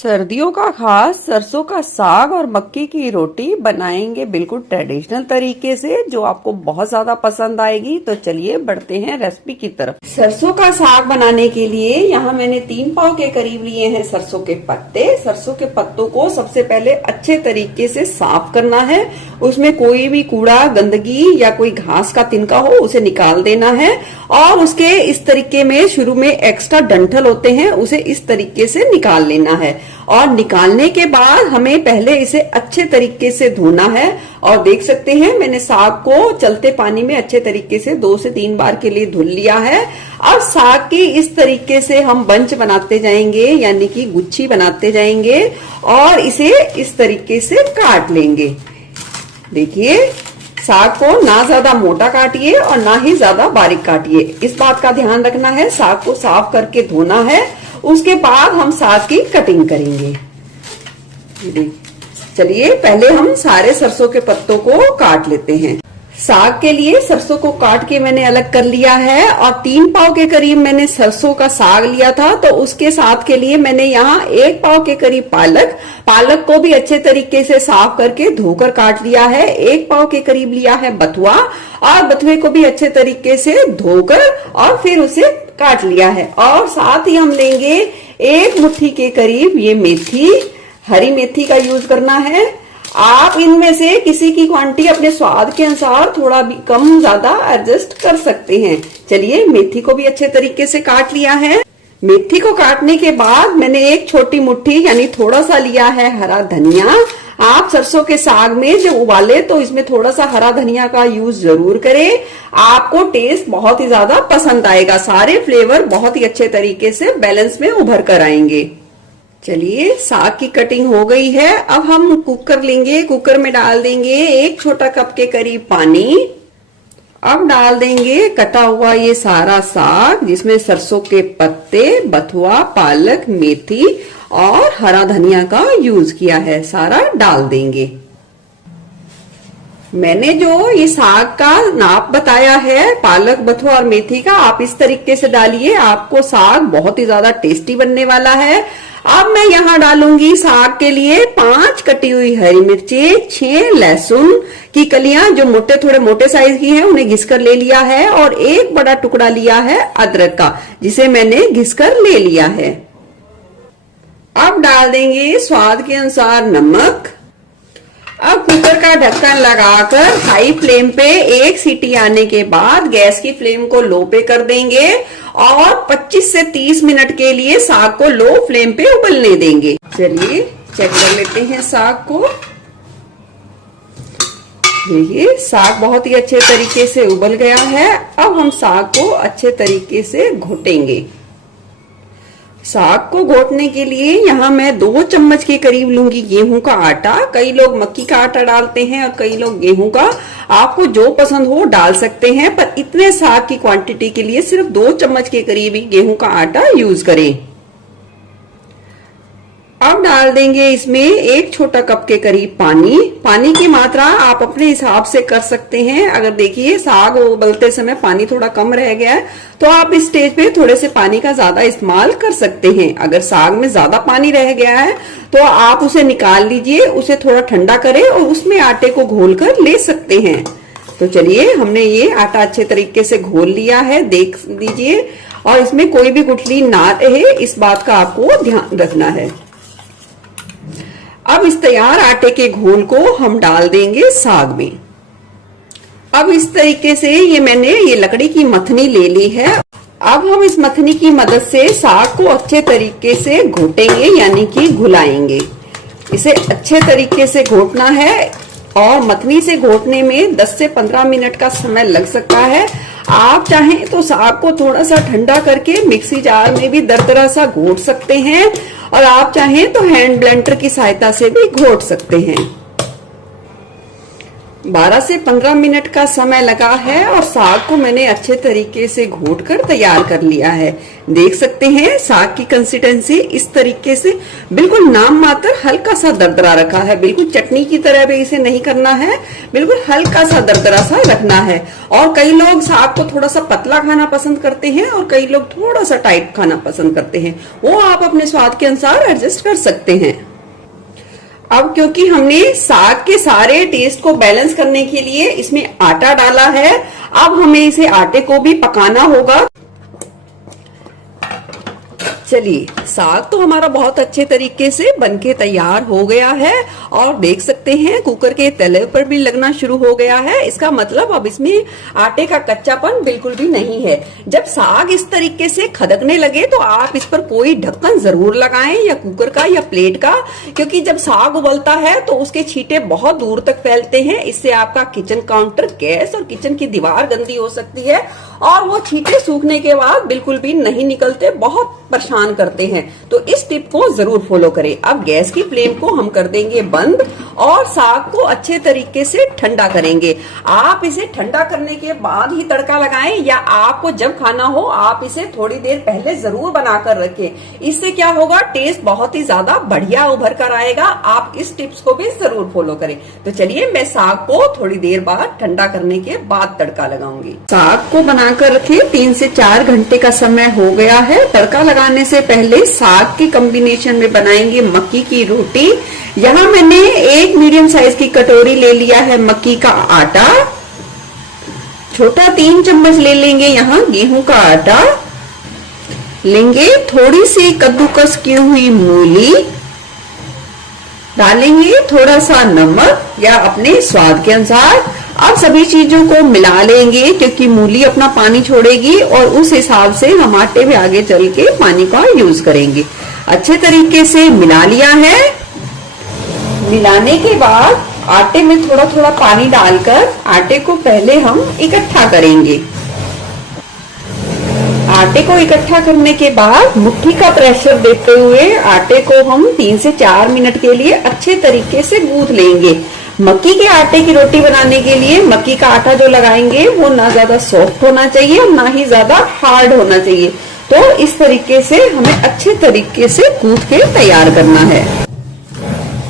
सर्दियों का खास सरसों का साग और मक्की की रोटी बनाएंगे बिल्कुल ट्रेडिशनल तरीके से, जो आपको बहुत ज्यादा पसंद आएगी। तो चलिए बढ़ते हैं रेसिपी की तरफ। सरसों का साग बनाने के लिए यहाँ मैंने 3 पाव के करीब लिए हैं सरसों के पत्ते। सरसों के पत्तों को सबसे पहले अच्छे तरीके से साफ करना है। उसमें कोई भी कूड़ा, गंदगी या कोई घास का तिनका हो उसे निकाल देना है। और उसके इस तरीके में शुरू में एक्स्ट्रा डंठल होते हैं, उसे इस तरीके से निकाल लेना है। और निकालने के बाद हमें पहले इसे अच्छे तरीके से धोना है। और देख सकते हैं मैंने साग को चलते पानी में अच्छे तरीके से 2 से 3 बार के लिए धुल लिया है। अब साग की इस तरीके से हम बंच बनाते जाएंगे, यानी कि गुच्छी बनाते जाएंगे और इसे इस तरीके से काट लेंगे। देखिए, साग को ना ज्यादा मोटा काटिए और ना ही ज्यादा बारीक काटिए, इस बात का ध्यान रखना है। साग को साफ करके धोना है, उसके बाद हम साग की कटिंग करेंगे। चलिए पहले हम सारे सरसों के पत्तों को काट लेते हैं। साग के लिए सरसों को काट के मैंने अलग कर लिया है। और 3 पाव के करीब मैंने सरसों का साग लिया था, तो उसके साथ के लिए मैंने यहाँ 1 पाव के करीब पालक को भी अच्छे तरीके से साफ करके धोकर काट लिया है। 1 पाव के करीब लिया है बथुआ, और बथुए को भी अच्छे तरीके से धोकर और फिर उसे काट लिया है। और साथ ही हम लेंगे 1 मुट्ठी के करीब ये मेथी, हरी मेथी का यूज करना है। आप इनमें से किसी की क्वांटिटी अपने स्वाद के अनुसार थोड़ा भी कम ज्यादा एडजस्ट कर सकते हैं। चलिए मेथी को भी अच्छे तरीके से काट लिया है। मेथी को काटने के बाद मैंने 1 छोटी मुट्ठी यानी थोड़ा सा लिया है हरा धनिया। आप सरसों के साग में जब उबाले तो इसमें थोड़ा सा हरा धनिया का यूज जरूर करें, आपको टेस्ट बहुत ही ज्यादा पसंद आएगा। सारे फ्लेवर बहुत ही अच्छे तरीके से बैलेंस में उभर कर आएंगे। चलिए साग की कटिंग हो गई है। अब हम कुकर लेंगे, कुकर में डाल देंगे 1 छोटा कप के करीब पानी। अब डाल देंगे कटा हुआ ये सारा साग, जिसमें सरसों के पत्ते, बथुआ, पालक, मेथी और हरा धनिया का यूज किया है, सारा डाल देंगे। मैंने जो ये साग का नाप बताया है पालक, बथुआ और मेथी का, आप इस तरीके से डालिए, आपको साग बहुत ही ज्यादा टेस्टी बनने वाला है। अब मैं यहाँ डालूंगी साग के लिए 5 कटी हुई हरी मिर्ची, 6 लहसुन की कलियां जो थोड़े मोटे साइज की हैं, उन्हें घिसकर ले लिया है। और 1 बड़ा टुकड़ा लिया है अदरक का, जिसे मैंने घिसकर ले लिया है। अब डाल देंगे स्वाद के अनुसार नमक। अब कुकर का ढक्कन लगाकर हाई फ्लेम पे 1 सीटी आने के बाद गैस की फ्लेम को लो पे कर देंगे और 25 से 30 मिनट के लिए साग को लो फ्लेम पे उबलने देंगे। चलिए चेक कर लेते हैं साग को। देखिए साग बहुत ही अच्छे तरीके से उबल गया है। अब हम साग को अच्छे तरीके से घोटेंगे। साग को घोटने के लिए यहाँ मैं 2 चम्मच के करीब लूंगी गेहूं का आटा। कई लोग मक्की का आटा डालते हैं और कई लोग गेहूं का, आपको जो पसंद हो डाल सकते हैं, पर इतने साग की क्वांटिटी के लिए सिर्फ 2 चम्मच के करीब ही गेहूं का आटा यूज करें। अब डाल देंगे इसमें 1 छोटा कप के करीब पानी। पानी की मात्रा आप अपने हिसाब से कर सकते हैं। अगर देखिए साग उबलते समय पानी थोड़ा कम रह गया है, तो आप इस स्टेज पे थोड़े से पानी का ज्यादा इस्तेमाल कर सकते हैं। अगर साग में ज्यादा पानी रह गया है तो आप उसे निकाल लीजिए, उसे थोड़ा ठंडा करें और उसमें आटे को घोल कर ले सकते हैं। तो चलिए हमने ये आटा अच्छे तरीके से घोल लिया है, देख लीजिए। और इसमें कोई भी गुठली ना रहे, इस बात का आपको ध्यान रखना है। अब इस तैयार आटे के घोल को हम डाल देंगे साग में। अब इस तरीके से मैंने ये लकड़ी की मथनी ले ली है। अब हम इस मथनी की मदद से साग को अच्छे तरीके से घोटेंगे, यानी कि घुलाएंगे। इसे अच्छे तरीके से घोटना है और मथनी से घोटने में 10 से 15 मिनट का समय लग सकता है। आप चाहें तो साग को थोड़ा सा ठंडा करके मिक्सी जार में भी दरदरा सा घोट सकते हैं, और आप चाहें तो हैंड ब्लेंडर की सहायता से भी घोट सकते हैं। 12 से 15 मिनट का समय लगा है और साग को मैंने अच्छे तरीके से घोट कर तैयार कर लिया है। देख सकते हैं साग की कंसिस्टेंसी इस तरीके से बिल्कुल नाम मात्र हल्का सा दरदरा रखा है। बिल्कुल चटनी की तरह भी इसे नहीं करना है, बिल्कुल हल्का सा दरदरा सा रखना है। और कई लोग साग को थोड़ा सा पतला खाना पसंद करते हैं और कई लोग थोड़ा सा टाइट खाना पसंद करते हैं, वो आप अपने स्वाद के अनुसार एडजस्ट कर सकते हैं। अब क्योंकि हमने साग के सारे टेस्ट को बैलेंस करने के लिए इसमें आटा डाला है, अब हमें इसे आटे को भी पकाना होगा। चलिए, साग तो हमारा बहुत अच्छे तरीके से बनके तैयार हो गया है और देख सकते हैं कुकर के तले पर भी लगना शुरू हो गया है। इसका मतलब अब इसमें आटे का कच्चापन बिल्कुल भी नहीं है। जब साग इस तरीके से खदकने लगे तो आप इस पर कोई ढक्कन जरूर लगाएं, या कुकर का या प्लेट का, क्योंकि जब साग उबलता है तो उसके छींटे बहुत दूर तक फैलते हैं। इससे आपका किचन काउंटर, गैस और किचन की दीवार गंदी हो सकती है और वो छींटे सूखने के बाद बिल्कुल भी नहीं निकलते, बहुत परेशान करते हैं। तो इस टिप को जरूर फॉलो करें। अब गैस की फ्लेम को हम कर देंगे बंद और साग को अच्छे तरीके से ठंडा करेंगे। आप इसे ठंडा करने के बाद ही तड़का लगाएं, या आपको जब खाना हो आप इसे थोड़ी देर पहले जरूर बनाकर रखें। इससे क्या होगा, टेस्ट बहुत ही ज्यादा बढ़िया उभर कर आएगा। आप इस टिप्स को भी जरूर फॉलो करें। तो चलिए, मैं साग को थोड़ी देर बाद ठंडा करने के बाद तड़का लगाऊंगी। साग को बनाकर रखे 3 से 4 घंटे का समय हो गया है। तड़का लगाने से पहले साग के कॉम्बिनेशन में बनाएंगे मक्की की रोटी। यहाँ मैंने एक मीडियम साइज की कटोरी ले लिया है मक्की का आटा। छोटा 3 चम्मच ले लेंगे यहाँ गेहूं का आटा। लेंगे थोड़ी सी कद्दूकस की हुई मूली, डालेंगे थोड़ा सा नमक या अपने स्वाद के अनुसार। अब सभी चीजों को मिला लेंगे क्योंकि मूली अपना पानी छोड़ेगी और उस हिसाब से हम आटे में आगे चल के पानी का यूज करेंगे। अच्छे तरीके से मिला लिया है। मिलाने के बाद आटे में थोड़ा थोड़ा पानी डालकर आटे को पहले हम इकट्ठा करेंगे। आटे को इकट्ठा करने के बाद मुट्ठी का प्रेशर देते हुए आटे को हम 3 से 4 मिनट के लिए अच्छे तरीके से गूंथ लेंगे। मक्की के आटे की रोटी बनाने के लिए मक्की का आटा जो लगाएंगे वो ना ज्यादा सॉफ्ट होना चाहिए और ना ही ज्यादा हार्ड होना चाहिए। तो इस तरीके से हमें अच्छे तरीके से गूंथ के तैयार करना है।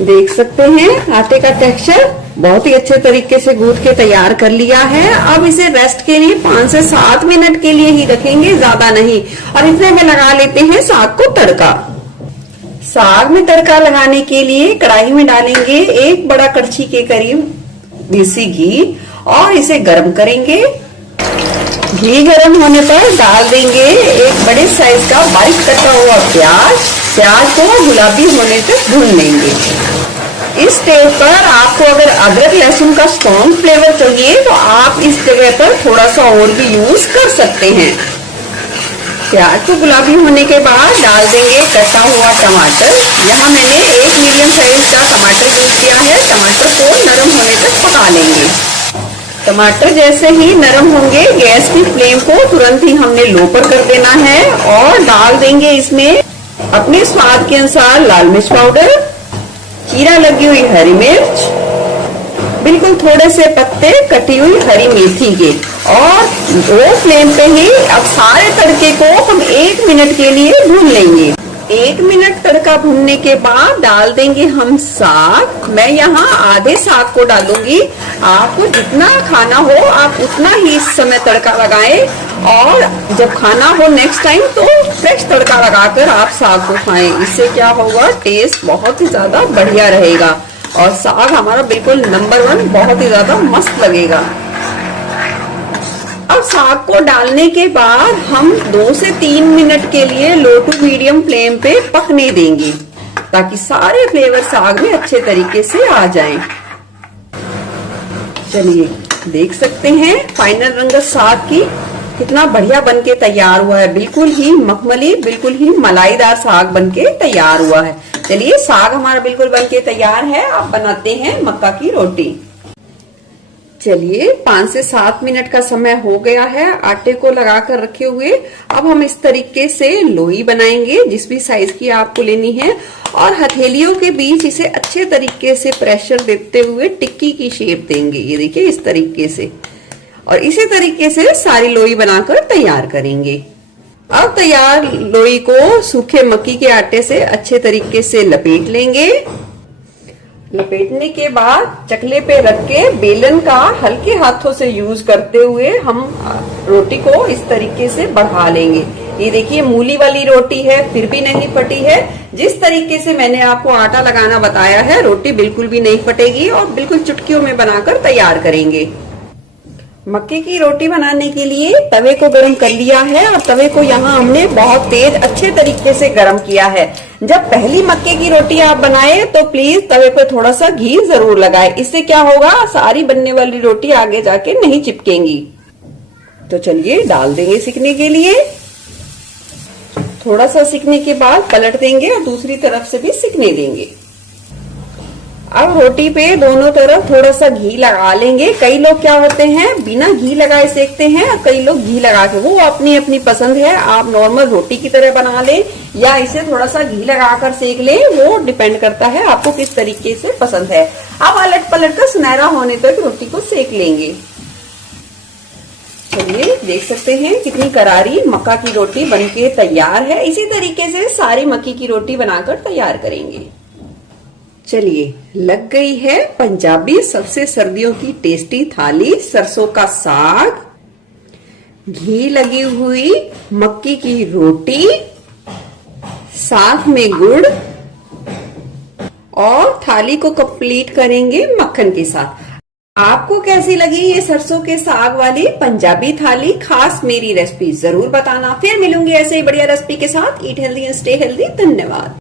देख सकते हैं आटे का टेक्सचर बहुत ही अच्छे तरीके से गूंथ के तैयार कर लिया है। अब इसे रेस्ट के लिए 5 से 7 मिनट के लिए ही रखेंगे, ज्यादा नहीं। और इतने में लगा लेते हैं साग को तड़का। साग में तड़का लगाने के लिए कढ़ाई में डालेंगे 1 बड़ा कड़छी के करीब देसी घी और इसे गर्म करेंगे। घी गर्म होने पर डाल देंगे 1 बड़े साइज का बारीक कटा हुआ प्याज। प्याज को गुलाबी होने तक भून लेंगे। इस स्टेज पर आपको अगर अदरक लहसुन का स्ट्रॉन्ग फ्लेवर चाहिए तो आप इस जगह पर थोड़ा सा और भी यूज कर सकते हैं। प्याज को गुलाबी होने के बाद डाल देंगे कटा हुआ टमाटर। यहाँ मैंने 1 मीडियम साइज का टमाटर यूज किया है। टमाटर को नरम होने तक पका लेंगे। टमाटर जैसे ही नरम होंगे गैस की फ्लेम को तुरंत ही हमने लो पर कर देना है और डाल देंगे इसमें अपने स्वाद के अनुसार लाल मिर्च पाउडर, चीरा लगी हुई हरी मिर्च, बिल्कुल थोड़े से पत्ते कटी हुई हरी मेथी के, और 2 फ्लेम पे ही अब सारे तड़के को हम 1 मिनट के लिए भून लेंगे। 1 मिनट तड़का भूनने के बाद डाल देंगे हम साग। मैं यहाँ आधे साग को डालूंगी। आपको जितना खाना हो आप उतना ही इस समय तड़का लगाएं और जब खाना हो नेक्स्ट टाइम तो फ्रेश तड़का लगाकर आप साग को खाएं। इससे क्या होगा, टेस्ट बहुत ही ज्यादा बढ़िया रहेगा और साग हमारा बिल्कुल नंबर 1 बहुत ही ज्यादा मस्त लगेगा। अब साग को डालने के बाद हम 2 से 3 मिनट के लिए लो टू मीडियम फ्लेम पे पकने देंगे ताकि सारे फ्लेवर साग में अच्छे तरीके से आ जाएं। चलिए देख सकते हैं फाइनल रंगत साग की कितना बढ़िया बनके तैयार हुआ है। बिल्कुल ही मखमली, बिल्कुल ही मलाईदार साग बनके तैयार हुआ है। चलिए साग हमारा बिल्कुल बनके तैयार है। अब बनाते हैं मक्का की रोटी। चलिए 5 से 7 मिनट का समय हो गया है आटे को लगा कर रखे हुए। अब हम इस तरीके से लोई बनाएंगे जिस भी साइज की आपको लेनी है, और हथेलियों के बीच इसे अच्छे तरीके से प्रेशर देते हुए टिक्की की शेप देंगे। ये देखिए इस तरीके से, और इसी तरीके से सारी लोई बनाकर तैयार करेंगे। अब तैयार लोई को सूखे मक्की के आटे से अच्छे तरीके से लपेट लेंगे। लपेटने के बाद चकले पे रख के बेलन का हल्के हाथों से यूज करते हुए हम रोटी को इस तरीके से बढ़ा लेंगे। ये देखिए मूली वाली रोटी है, फिर भी नहीं फटी है। जिस तरीके से मैंने आपको आटा लगाना बताया है, रोटी बिल्कुल भी नहीं फटेगी और बिल्कुल चुटकियों में बनाकर तैयार करेंगे। मक्के की रोटी बनाने के लिए तवे को गरम कर लिया है, और तवे को यहाँ हमने बहुत तेज अच्छे तरीके से गरम किया है। जब पहली मक्के की रोटी आप बनाए तो प्लीज तवे पर थोड़ा सा घी जरूर लगाए। इससे क्या होगा, सारी बनने वाली रोटी आगे जाके नहीं चिपकेंगी। तो चलिए डाल देंगे सिकने के लिए। थोड़ा सा सिकने के बाद पलट देंगे और दूसरी तरफ से भी सिकने देंगे। अब रोटी पे दोनों तरफ थोड़ा सा घी लगा लेंगे। कई लोग क्या होते हैं बिना घी लगाए सेकते हैं, और कई लोग घी लगा के, वो अपनी अपनी पसंद है। आप नॉर्मल रोटी की तरह बना लें या इसे थोड़ा सा घी लगाकर सेक लें, वो डिपेंड करता है आपको किस तरीके से पसंद है। अब अलट पलट कर सुनहरा होने तक रोटी को सेक लेंगे। चलिए देख सकते हैं कितनी करारी मक्का की रोटी बनके तैयार है। इसी तरीके से सारी मक्की की रोटी बनाकर तैयार करेंगे। चलिए लग गई है पंजाबी सबसे सर्दियों की टेस्टी थाली, सरसों का साग, घी लगी हुई मक्की की रोटी, साथ में गुड़, और थाली को कंप्लीट करेंगे मक्खन के साथ। आपको कैसी लगी ये सरसों के साग वाली पंजाबी थाली? खास मेरी रेसिपी जरूर बताना। फिर मिलूंगी ऐसे ही बढ़िया रेसिपी के साथ। Eat healthy and stay healthy. धन्यवाद।